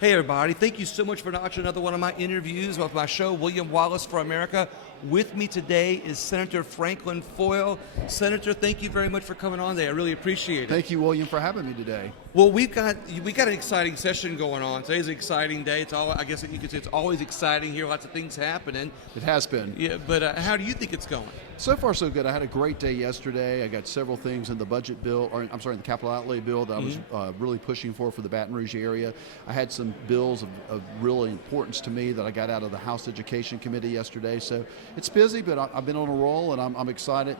Hey everybody, thank you so much for watching another one of my interviews with my show, William Wallace for America. With me today is Senator Franklin Foyle. Senator, thank you very much for coming on today. I really appreciate it. Thank you, William, for having me today. Well, we got an exciting session going on. Today's an exciting day. I guess you could say it's always exciting here, lots of things happening. It has been. Yeah, but how do you think it's going? So far, so good. I had a great day yesterday. I got several things in the budget bill, in the capital outlay bill that I was really pushing for the Baton Rouge area. I had some bills of really importance to me that I got out of the House Education Committee yesterday. So it's busy, but I've been on a roll, and I'm excited.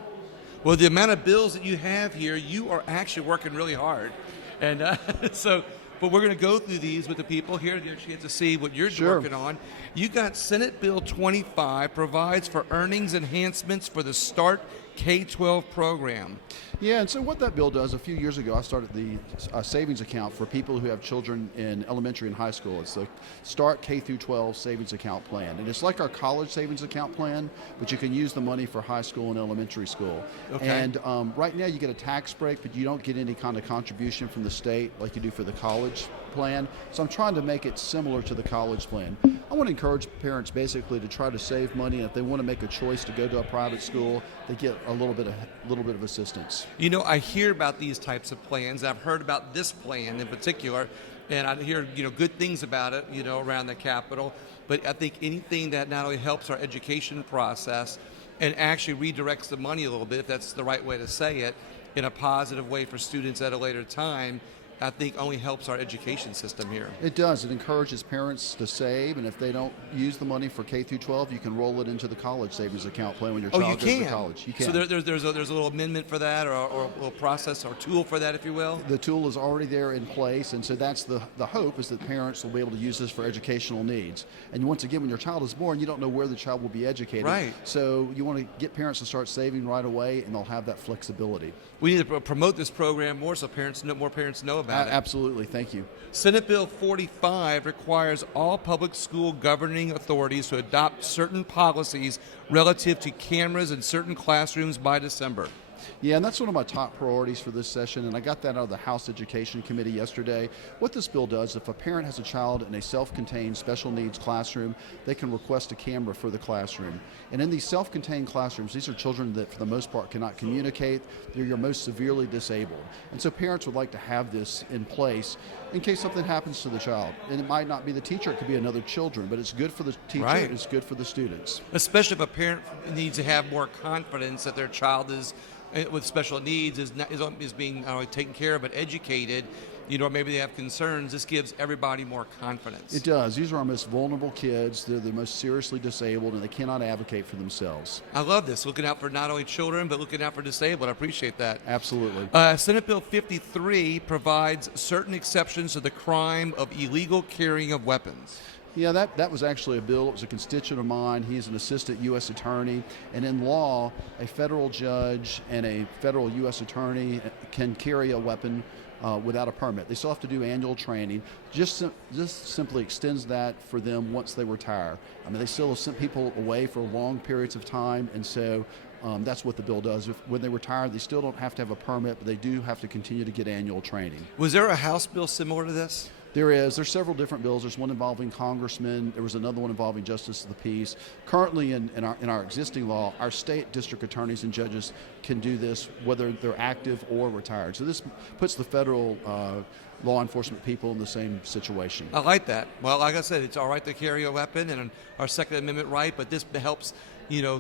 Well, the amount of bills that you have here, you are actually working really hard. And but we're going to go through these with the people here to get a chance to see what you're working on. You got Senate Bill 25 provides for earnings enhancements for the START K-12 program. Yeah, and so what that bill does, a few years ago, I started the savings account for people who have children in elementary and high school. It's the START K-12 savings account plan. And it's like our college savings account plan, but you can use the money for high school and elementary school. Okay. And right now you get a tax break, but you don't get any kind of contribution from the state like you do for the college plan. So I'm trying to make it similar to the college plan. I want to encourage parents basically to try to save money, and if they want to make a choice to go to a private school, they get a little bit of assistance. You know, I hear about these types of plans. I've heard about this plan in particular, and I hear good things about it around the Capitol. But I think anything that not only helps our education process and actually redirects the money a little bit, if that's the right way to say it, in a positive way for students at a later time, I think only helps our education system here. It does. It encourages parents to save, and if they don't use the money for K through 12, you can roll it into the college savings account plan when your child goes to college. You can. So there's a little amendment for that, or a little process or tool for that, if you will? The tool is already there in place, and so that's the hope, is that parents will be able to use this for educational needs. And once again, when your child is born, you don't know where the child will be educated. Right. So you want to get parents to start saving right away, and they'll have that flexibility. We need to promote this program more so more parents know about it. Absolutely. Thank you. Senate Bill 45 requires all public school governing authorities to adopt certain policies relative to cameras in certain classrooms by December. Yeah, and that's one of my top priorities for this session, and I got that out of the House Education Committee yesterday. What this bill does, if a parent has a child in a self-contained special needs classroom, they can request a camera for the classroom. And in these self-contained classrooms, these are children that for the most part cannot communicate. They're your most severely disabled. And so parents would like to have this in place in case something happens to the child. And it might not be the teacher, it could be another children, but it's good for the teacher, right. It's good for the students. Especially if a parent needs to have more confidence that their child is with special needs is being not only taken care of but educated, or maybe they have concerns. This gives everybody more confidence. It does. These are our most vulnerable kids. They're the most seriously disabled, and they cannot advocate for themselves. I love this, looking out for not only children but looking out for disabled. I appreciate that. Absolutely. Senate Bill 53 provides certain exceptions to the crime of illegal carrying of weapons. Yeah, that was actually a bill. It was a constituent of mine. He's an assistant U.S. attorney. And in law, a federal judge and a federal U.S. attorney can carry a weapon without a permit. They still have to do annual training. Just simply extends that for them once they retire. I mean, they still have sent people away for long periods of time, and so that's what the bill does. When they retire, they still don't have to have a permit, but they do have to continue to get annual training. Was there a House bill similar to this? There's several different bills. There's one involving congressmen. There was another one involving justice of the peace. Currently in our existing law, our state district attorneys and judges can do this whether they're active or retired. So this puts the federal law enforcement people in the same situation. I like that. Well, like I said, it's all right to carry a weapon and our Second Amendment right, but this helps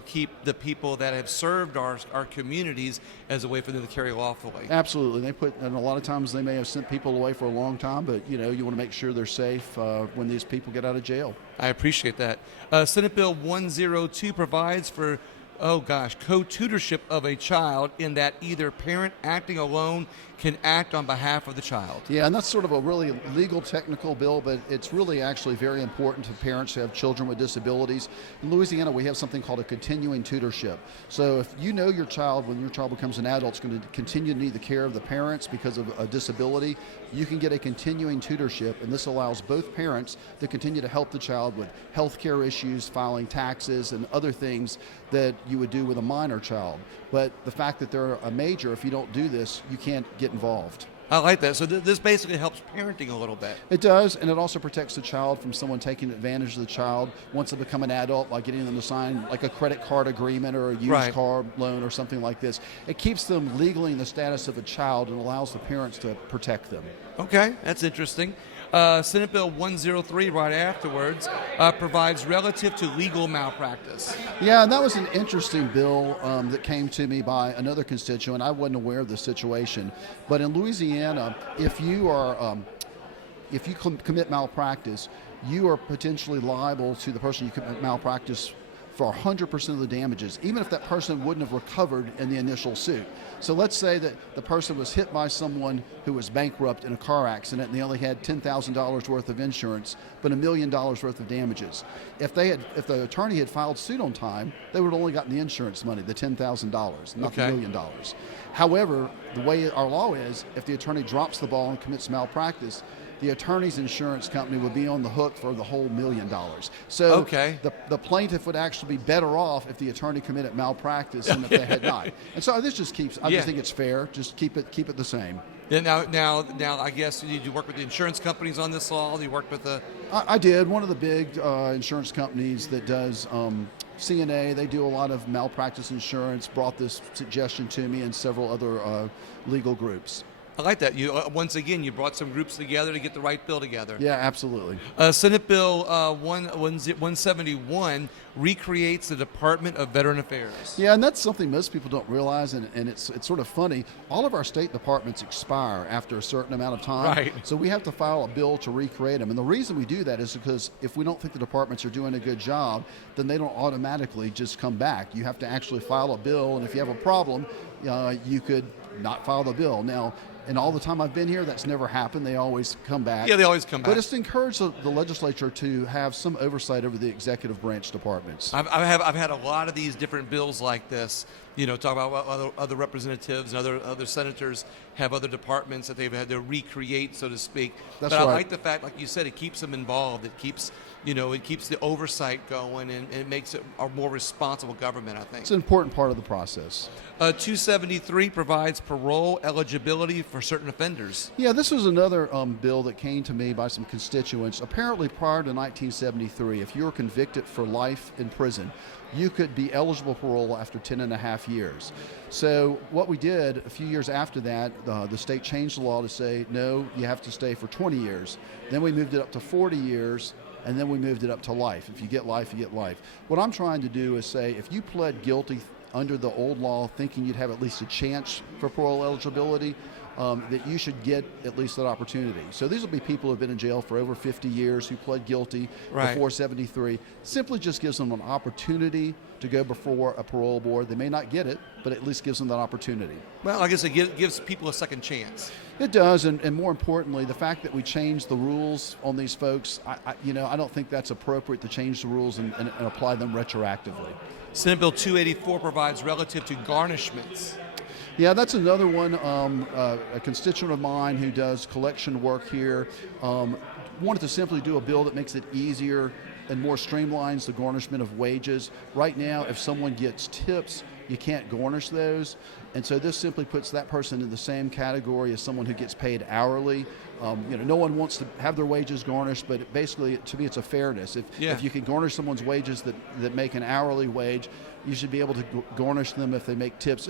keep the people that have served our communities as a way for them to carry lawfully. Absolutely. And a lot of times they may have sent people away for a long time, but you want to make sure they're safe when these people get out of jail. I appreciate that. Senate Bill 102 provides for co-tutorship of a child in that either parent acting alone can act on behalf of the child. Yeah, and that's sort of a really legal technical bill, but it's really actually very important to parents who have children with disabilities. In Louisiana, we have something called a continuing tutorship. So if you know your child, when your child becomes an adult, is going to continue to need the care of the parents because of a disability, you can get a continuing tutorship, and this allows both parents to continue to help the child with health care issues, filing taxes, and other things that you would do with a minor child. But the fact that they're a major, if you don't do this, you can't get involved. I like that. So this basically helps parenting a little bit. It does, and it also protects the child from someone taking advantage of the child once they become an adult, like getting them to sign like a credit card agreement or a used car loan or something like this. It keeps them legally in the status of a child and allows the parents to protect them. Okay, that's interesting. Senate Bill 103 right afterwards provides relative to legal malpractice. Yeah, and that was an interesting bill that came to me by another constituent. I wasn't aware of the situation, but in Louisiana, if you commit malpractice, you are potentially liable to the person you commit malpractice for 100% of the damages, even if that person wouldn't have recovered in the initial suit. So let's say that the person was hit by someone who was bankrupt in a car accident and they only had $10,000 worth of insurance, but $1 million worth of damages. If the attorney had filed suit on time, they would have only gotten the insurance money, the $10,000, not the $1 million. However, the way our law is, if the attorney drops the ball and commits malpractice, the attorney's insurance company would be on the hook for the whole $1 million. So the plaintiff would actually be better off if the attorney committed malpractice than if they had not. And so this just keeps, I just think it's fair. Just keep it the same. Yeah, now, I guess did you work with the insurance companies on this law? Did you work with the? I did. One of the big insurance companies that does CNA, they do a lot of malpractice insurance, brought this suggestion to me and several other legal groups. I like that. You once again, you brought some groups together to get the right bill together. Yeah, absolutely. Senate Bill 171 recreates the Department of Veteran Affairs. Yeah, and that's something most people don't realize, and it's sort of funny. All of our state departments expire after a certain amount of time. Right. So we have to file a bill to recreate them. And the reason we do that is because if we don't think the departments are doing a good job, then they don't automatically just come back. You have to actually file a bill, and if you have a problem, you could not file the bill. Now, and all the time I've been here, that's never happened. They always come back. Yeah, they always come back. But it's to encourage the legislature to have some oversight over the executive branch departments. I've had a lot of these different bills like this. You know, talk about what other representatives and other senators have other departments that they've had to recreate, so to speak. That's but right. I like the fact, like you said, it keeps them involved. It keeps the oversight going, and it makes it a more responsible government, I think. It's an important part of the process. 273 provides parole eligibility for certain offenders. Yeah, this was another bill that came to me by some constituents. Apparently, prior to 1973, if you were convicted for life in prison, you could be eligible for parole after 10 and a half years. So what we did a few years after that, the state changed the law to say, no, you have to stay for 20 years. Then we moved it up to 40 years, and then we moved it up to life. If you get life, you get life. What I'm trying to do is say, if you pled guilty under the old law thinking you'd have at least a chance for parole eligibility, that you should get at least that opportunity. So these will be people who have been in jail for over 50 years who pled guilty before 73. Simply just gives them an opportunity to go before a parole board. They may not get it, but at least gives them that opportunity. Well, I guess it gives people a second chance. It does, and more importantly, the fact that we changed the rules on these folks, I don't think that's appropriate to change the rules and apply them retroactively. Senate Bill 284 provides relative to garnishments. Yeah, that's another one. A constituent of mine who does collection work here wanted to simply do a bill that makes it easier and more streamlines the garnishment of wages. Right now, if someone gets tips, you can't garnish those. And so this simply puts that person in the same category as someone who gets paid hourly. No one wants to have their wages garnished, but basically, to me, it's a fairness. If you can garnish someone's wages that make an hourly wage, you should be able to garnish them if they make tips.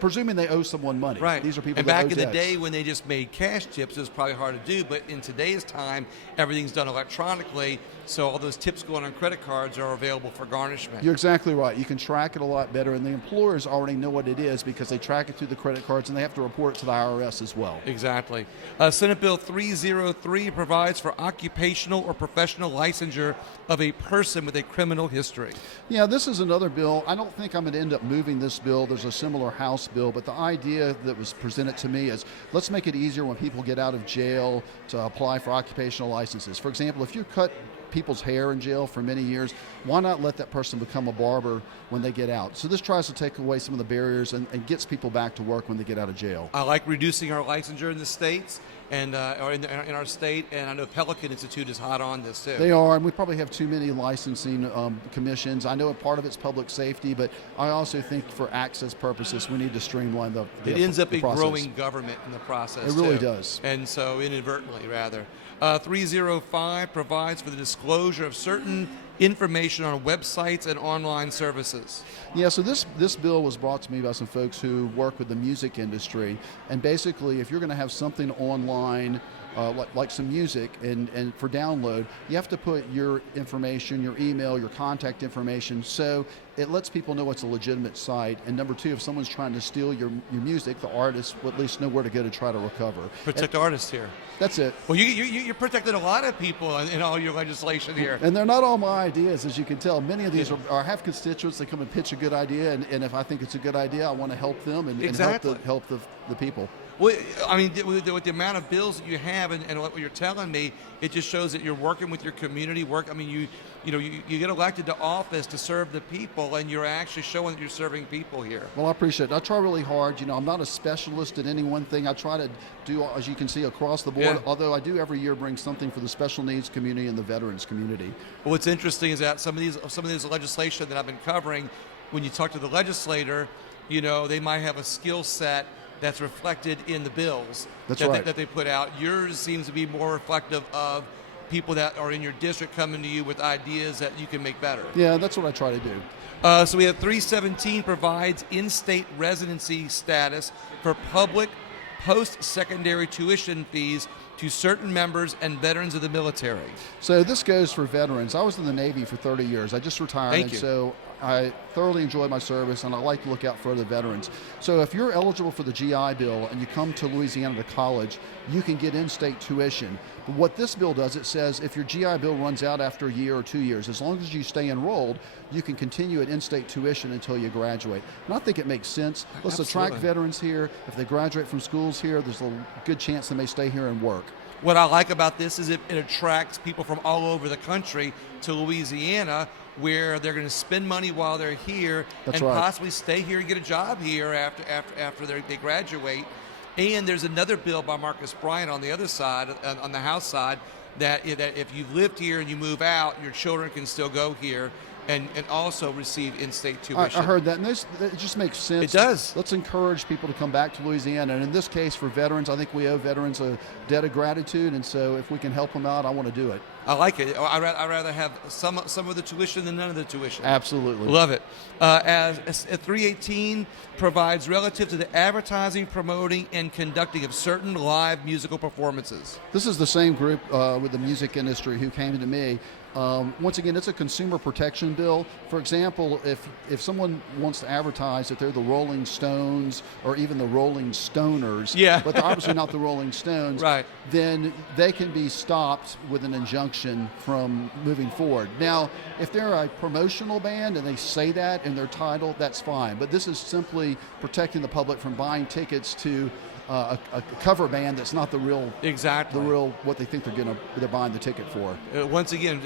Presuming they owe someone money. Right. These are people and that back owe in the debts. day when they just made cash tips, it was probably hard to do. But in today's time, everything's done electronically, so all those tips going on credit cards are available for garnishment. You're exactly right. You can track it a lot better, and the employers already know what it is because they track it through the credit cards, and they have to report it to the IRS as well. Exactly. Senate Bill 303 provides for occupational or professional licensure of a person with a criminal history. Yeah, this is another bill. I don't think I'm going to end up moving this bill. There's a similar House bill, but the idea that was presented to me is let's make it easier when people get out of jail to apply for occupational licenses. For example, if you're cut people's hair in jail for many years. Why not let that person become a barber when they get out? So this tries to take away some of the barriers and gets people back to work when they get out of jail. I like reducing our licensure in the states and or in our state, and I know Pelican Institute is hot on this too. They are, and we probably have too many licensing commissions. I know a part of it's public safety, but I also think for access purposes, we need to streamline the It ends up the being process. growing government in the process. It really too. does. And so inadvertently, rather. 305 provides for the disclosure of certain information on websites and online services. Yeah, so this bill was brought to me by some folks who work with the music industry, and basically, if you're going to have something online, like some music and for download, you have to put your information, your email, your contact information, so it lets people know it's a legitimate site. And number two, if someone's trying to steal your music, the artist will at least know where to go to try to recover. Protect artists here. That's it. Well, you're protecting a lot of people in all your legislation here. And they're not all my ideas, as you can tell. Many of these are have constituents that come and pitch a good idea, and if I think it's a good idea, I want to help them and Exactly. help the people. Well, I mean, with the amount of bills that you have and what you're telling me, it just shows that you're working with your community. I mean, you get elected to office to serve the people, and you're actually showing that you're serving people here. Well, I appreciate it. I try really hard. I'm not a specialist in any one thing. I try to do, as you can see, across the board, Yeah. although I do every year bring something for the special needs community and the veterans community. Well, what's interesting is that some of these legislation that I've been covering, when you talk to the legislator, they might have a skill set that's reflected in the bills that they put out. Yours seems to be more reflective of people that are in your district coming to you with ideas that you can make better. Yeah, that's what I try to do. So we have 317 provides in-state residency status for public post-secondary tuition fees to certain members and veterans of the military. So this goes for veterans. I was in the Navy for 30 years. I just retired. Thank you. So I thoroughly enjoyed my service, and I like to look out for other veterans. So if you're eligible for the GI Bill and you come to Louisiana to college, you can get in-state tuition. But what this bill does, it says if your GI Bill runs out after a year or 2 years, as long as you stay enrolled, you can continue at in-state tuition until you graduate. And I think it makes sense. Let's attract veterans here. If they graduate from schools here, there's a good chance they may stay here and work. What I like about this is it attracts people from all over the country to Louisiana, where they're going to spend money while they're here possibly stay here and get a job here after they graduate. And there's another bill by Marcus Bryant on the other side, on the House side, that if you've lived here and you move out, your children can still go here and also receive in-state tuition. I heard that, and it just makes sense. It does. Let's encourage people to come back to Louisiana, and in this case, for veterans, I think we owe veterans a debt of gratitude, and so if we can help them out, I want to do it. I like it. I'd rather have some of the tuition than none of the tuition. Absolutely. Love it. As 318 provides relative to the advertising, promoting, and conducting of certain live musical performances. This is the same group with the music industry who came to me. Once again, it's a consumer protection bill. For example, if someone wants to advertise that they're the Rolling Stones or even the Rolling Stoners, but they're obviously not the Rolling Stones, right, then they can be stopped with an injunction from moving forward. Now, if they're a promotional band and they say that in their title, that's fine. But this is simply protecting the public from buying tickets to a cover band that's not the real what they think they're buying the ticket for. Once again,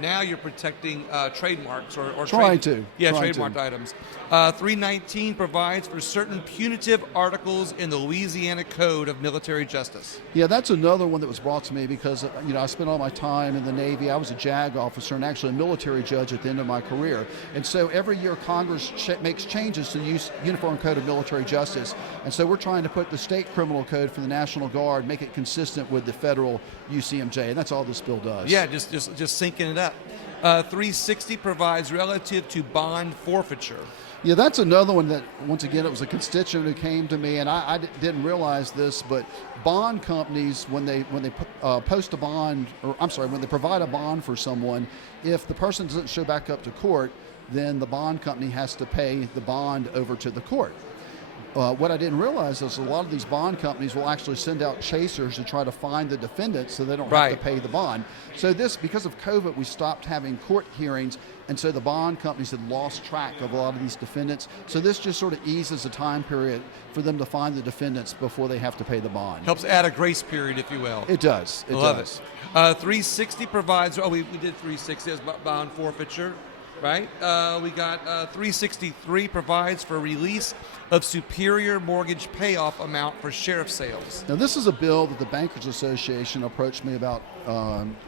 now you're protecting trademarks or trademarked items. 319 provides for certain punitive articles in the Louisiana Code of Military Justice. Yeah, that's another one that was brought to me because I spent all my time in the Navy. I was a JAG officer and actually a military judge at the end of my career. And so every year Congress makes changes to the Uniform Code of Military Justice. And so we're trying to put the state criminal code for the National Guard, make it consistent with the federal UCMJ, and that's all this bill does. Yeah, just syncing it up. 360 provides relative to bond forfeiture. Yeah, that's another one that, once again, it was a constituent who came to me, and I didn't realize this, but bond companies, when they post a bond, when they provide a bond for someone, if the person doesn't show back up to court, then the bond company has to pay the bond over to the court. what I didn't realize is a lot of these bond companies will actually send out chasers to try to find the defendants so they don't have to pay the bond. So this, because of COVID, we stopped having court hearings, and so the bond companies had lost track of a lot of these defendants. So this just sort of eases the time period for them to find the defendants before they have to pay the bond. Helps add a grace period, if you will. It does. It Love does. it. 360 provides, we did 360 as bond forfeiture, right? We got 363 provides for release of superior mortgage payoff amount for sheriff sales. Now, this is a bill that the Bankers Association approached me about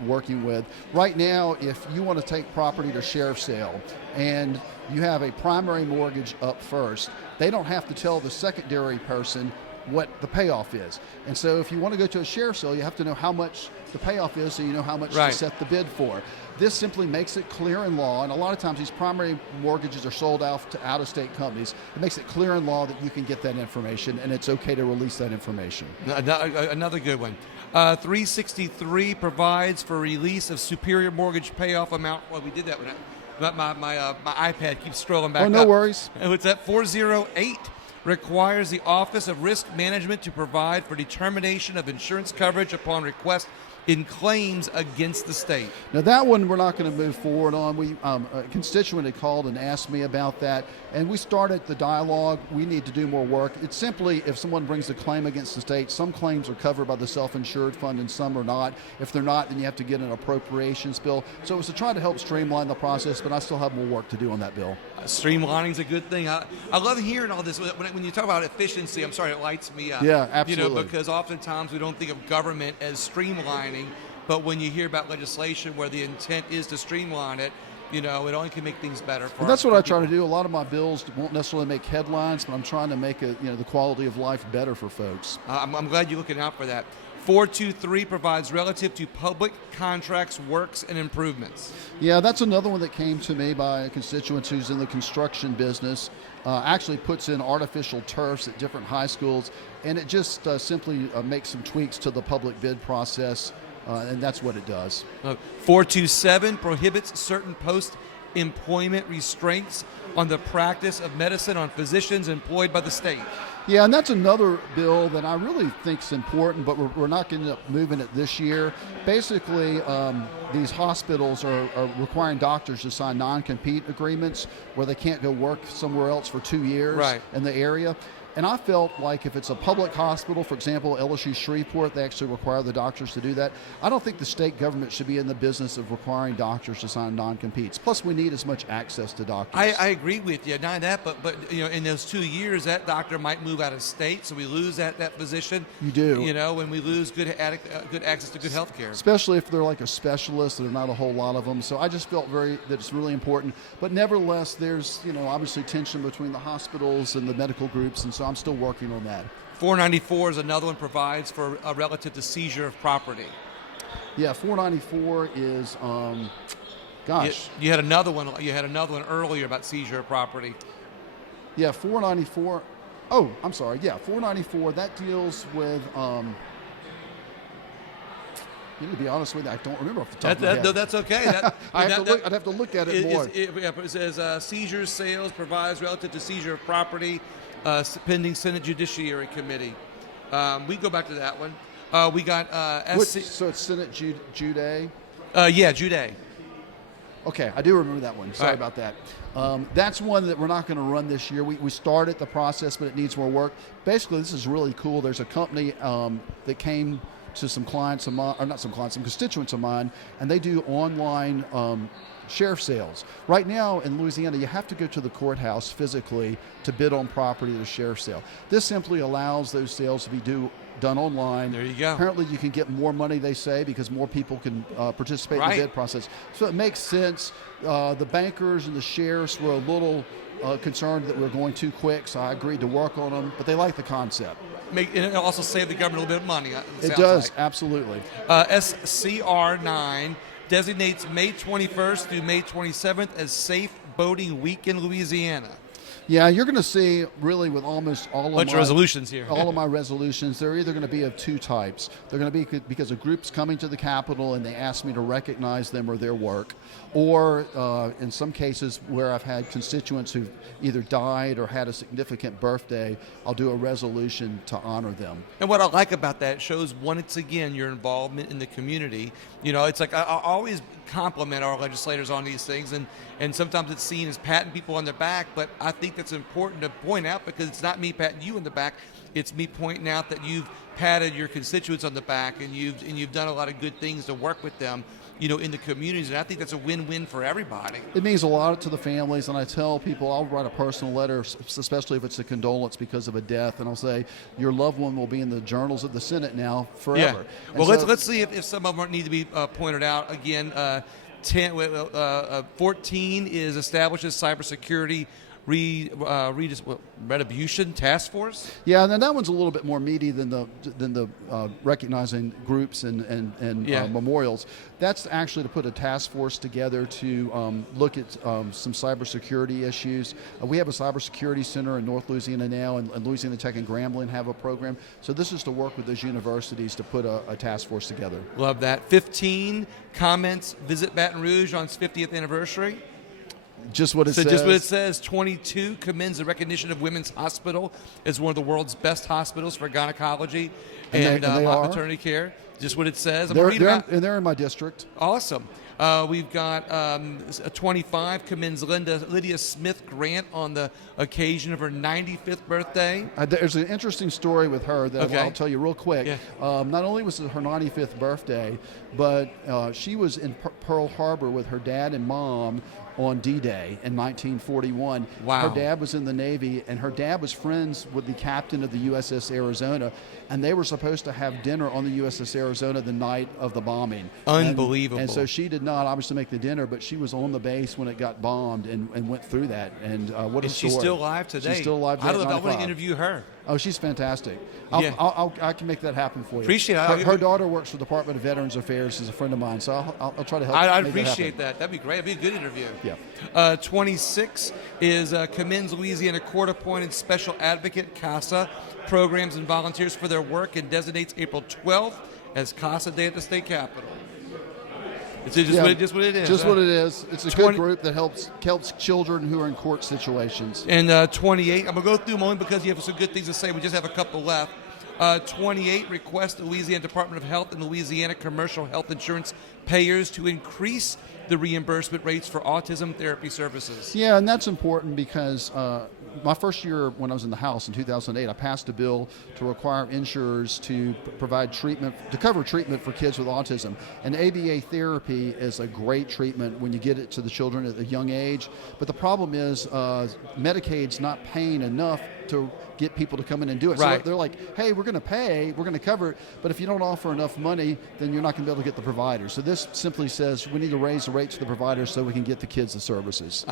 working with. Right now, if you want to take property to sheriff sale and you have a primary mortgage up first, they don't have to tell the secondary person what the payoff is. And so if you want to go to a sheriff sale, you have to know how much the payoff is so you know how much to set the bid for. This simply makes it clear in law, and a lot of times these primary mortgages are sold out to out-of-state companies. It makes it clear in law that you can get that information, and it's okay to release that information. Another good one. 363 provides for release of superior mortgage payoff amount. Well, we did that one. My iPad keeps scrolling back up. Oh, no worries. What's that? 408 requires the Office of Risk Management to provide for determination of insurance coverage upon request in claims against the state. Now that one we're not going to move forward on. We a constituent had called and asked me about that, and we started the dialogue. We need to do more work. It's simply if someone brings a claim against the state, some claims are covered by the self-insured fund and some are not. If they're not, then you have to get an appropriations bill. So it was to try to help streamline the process, but I still have more work to do on that bill. Streamlining is a good thing. I love hearing all this. When you talk about efficiency, I'm sorry, it lights me up. Yeah, absolutely. You know, because oftentimes we don't think of government as streamlining, but when you hear about legislation where the intent is to streamline it, you know, it only can make things better for us. And that's what I try to do. A lot of my bills won't necessarily make headlines, but I'm trying to make the quality of life better for folks. I'm glad you're looking out for that. 423 provides relative to public contracts, works, and improvements. Yeah, that's another one that came to me by a constituent who's in the construction business. Actually puts in artificial turfs at different high schools, and it just simply makes some tweaks to the public bid process, and that's what it does. 427 prohibits certain post-employment restraints on the practice of medicine on physicians employed by the state. Yeah, and that's another bill that I really think is important, but we're not going to end up moving it this year. Basically, these hospitals are requiring doctors to sign non-compete agreements where they can't go work somewhere else for 2 years in the area. And I felt like if it's a public hospital, for example, LSU Shreveport, they actually require the doctors to do that. I don't think the state government should be in the business of requiring doctors to sign non-competes. Plus, we need as much access to doctors. I agree with you. Not that, but you know, in those 2 years, that doctor might move out of state, so we lose that physician. You do. You know, when we lose good access to good health care. Especially if they're like a specialist, there are not a whole lot of them. So I just felt that it's really important. But nevertheless, there's, obviously tension between the hospitals and the medical groups, and so I'm still working on that. 494 is another one, provides for a relative to seizure of property. Yeah, 494 is, gosh. You had another one. You had another one earlier about seizure of property. Yeah, 494. Oh, I'm sorry. Yeah, 494. That deals with. To be honest with you, I don't remember off the top of my head. No, that's okay. I'd have to look at it more. It says seizures, sales, provides relative to seizure of property, pending Senate Judiciary Committee. We go back to that one. We got So it's Senate Jude? Yeah, Jude. Okay, I do remember that one. Sorry about that. That's one that we're not going to run this year. We started the process, but it needs more work. Basically, this is really cool. There's a company that came to some clients of mine, or not some clients, some constituents of mine, and they do online sheriff sales. Right now in Louisiana, you have to go to the courthouse physically to bid on property at a sheriff sale. This simply allows those sales to be done online. There you go. Apparently you can get more money, they say, because more people can participate in the bid process. So it makes sense. The bankers and the sheriffs were a little concerned that we're going too quick, so I agreed to work on them, but they like the concept. And it also save the government a little bit of money. It does, absolutely. SCR 9 designates May 21st through May 27th as Safe Boating Week in Louisiana. Yeah, you're going to see really with almost all of Bunch of resolutions here. all of my resolutions, they're either going to be of two types. They're going to be because a group's coming to the Capitol and they ask me to recognize them or their work, or in some cases where I've had constituents who've either died or had a significant birthday, I'll do a resolution to honor them. And what I like about that shows, once again, your involvement in the community. You know, it's like I always compliment our legislators on these things, and sometimes it's seen as patting people on the back, but I think that's important to point out because it's not me patting you on the back, it's me pointing out that you've patted your constituents on the back and you've done a lot of good things to work with them, you know, in the communities, and I think that's a win-win for everybody. It means a lot to the families, and I tell people I'll write a personal letter, especially if it's a condolence because of a death, and I'll say your loved one will be in the journals of the Senate now forever. Yeah. Well, let's see if some of them need to be pointed out again. 14 is establishes cybersecurity retribution task force. Yeah, and then that one's a little bit more meaty than the recognizing groups and memorials. That's actually to put a task force together to look at some cybersecurity issues. We have a cybersecurity center in North Louisiana now, and Louisiana Tech and Grambling have a program. So this is to work with those universities to put a task force together. Love that. 15 comments. Visit Baton Rouge on its 50th anniversary. Just what it says. Just what it says. 22 commends the recognition of Women's Hospital as one of the world's best hospitals for gynecology and maternity care. Just what it says. They're in my district. Awesome. We've got 25 commends Lydia Smith Grant on the occasion of her 95th birthday. There's an interesting story with her that I'll tell you real quick. Yeah. Not only was it her 95th birthday, but she was in Pearl Harbor with her dad and mom on D-Day in 1941. Wow. Her dad was in the Navy, and her dad was friends with the captain of the USS Arizona, and they were supposed to have dinner on the USS Arizona the night of the bombing. Unbelievable. And so she did not obviously make the dinner, but she was on the base when it got bombed and went through that. And what a story. She's still alive today. She's still alive today. I want to interview her. Oh, she's fantastic. Yeah. I can make that happen for you. Appreciate it. Her daughter works for the Department of Veterans Affairs. She's a friend of mine, so I'll try to help. I'd appreciate that. That'd be great. That'd be a good interview. Yeah. 26 is commends Louisiana court-appointed special advocate CASA programs and volunteers for their work and designates April 12th as CASA Day at the State Capitol. It's just what it is. Just what it is. It's a good group that helps children who are in court situations. And 28, I'm going to go through them only because you have some good things to say. We just have a couple left. 28 requests the Louisiana Department of Health and Louisiana commercial health insurance payers to increase the reimbursement rates for autism therapy services. Yeah, and that's important because my first year when I was in the House in 2008, I passed a bill to require insurers to provide treatment, to cover treatment for kids with autism. And ABA therapy is a great treatment when you get it to the children at a young age. But the problem is Medicaid's not paying enough to get people to come in and do it. Right. So they're like, hey, we're going to pay, we're going to cover it, but if you don't offer enough money, then you're not going to be able to get the providers. So this simply says we need to raise the rates to the providers so we can get the kids the services.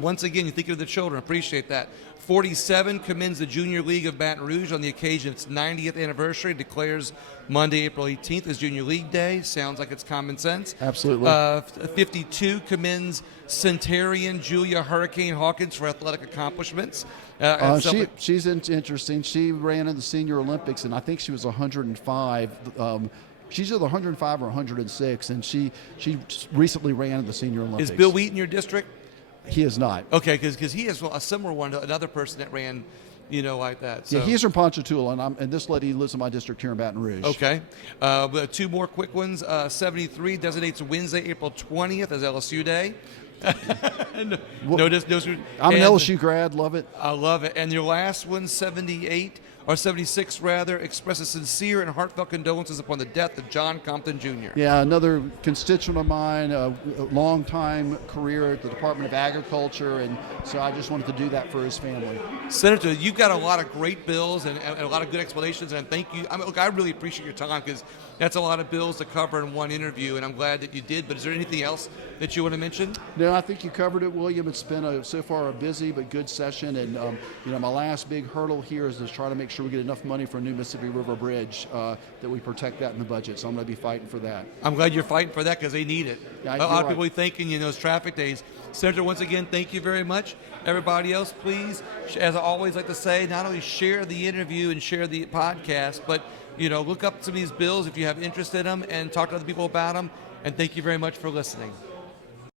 Once again, you think of the children. Appreciate that. 47 commends the Junior League of Baton Rouge on the occasion of its 90th anniversary, declares Monday, April 18th as Junior League Day. Sounds like it's common sense. Absolutely. 52 commends Centurion Julia Hurricane Hawkins for athletic accomplishments. She's interesting. She ran in the Senior Olympics, and I think she was 105. She's either 105 or 106, and she recently ran in the Senior Olympics. Is Bill Wheaton your district? He is not. Okay, because he has a similar one to another person that ran, like that. So. Yeah, he's from Ponchatoula, and this lady lives in my district here in Baton Rouge. Okay. Two more quick ones. 73 designates Wednesday, April 20th as LSU Day. I'm an LSU grad, love it. I love it. And your last one, 78, or 76 rather, expresses sincere and heartfelt condolences upon the death of John Compton Jr. Yeah, another constituent of mine, a long-time career at the Department of Agriculture, and so I just wanted to do that for his family. Senator, you've got a lot of great bills and a lot of good explanations, and thank you. I really appreciate your time because that's a lot of bills to cover in one interview, and I'm glad that you did. But is there anything else that you want to mention? No, I think you covered it, William. It's been so far a busy but good session, and my last big hurdle here is to try to make sure we get enough money for a new Mississippi River Bridge that we protect that in the budget. So I'm going to be fighting for that. I'm glad you're fighting for that because they need it. Yeah, a lot of right. people are thinking, those traffic days. Senator, once again, thank you very much. Everybody else, please, as I always like to say, not only share the interview and share the podcast, but look up some of these bills if you have interest in them and talk to other people about them. And thank you very much for listening.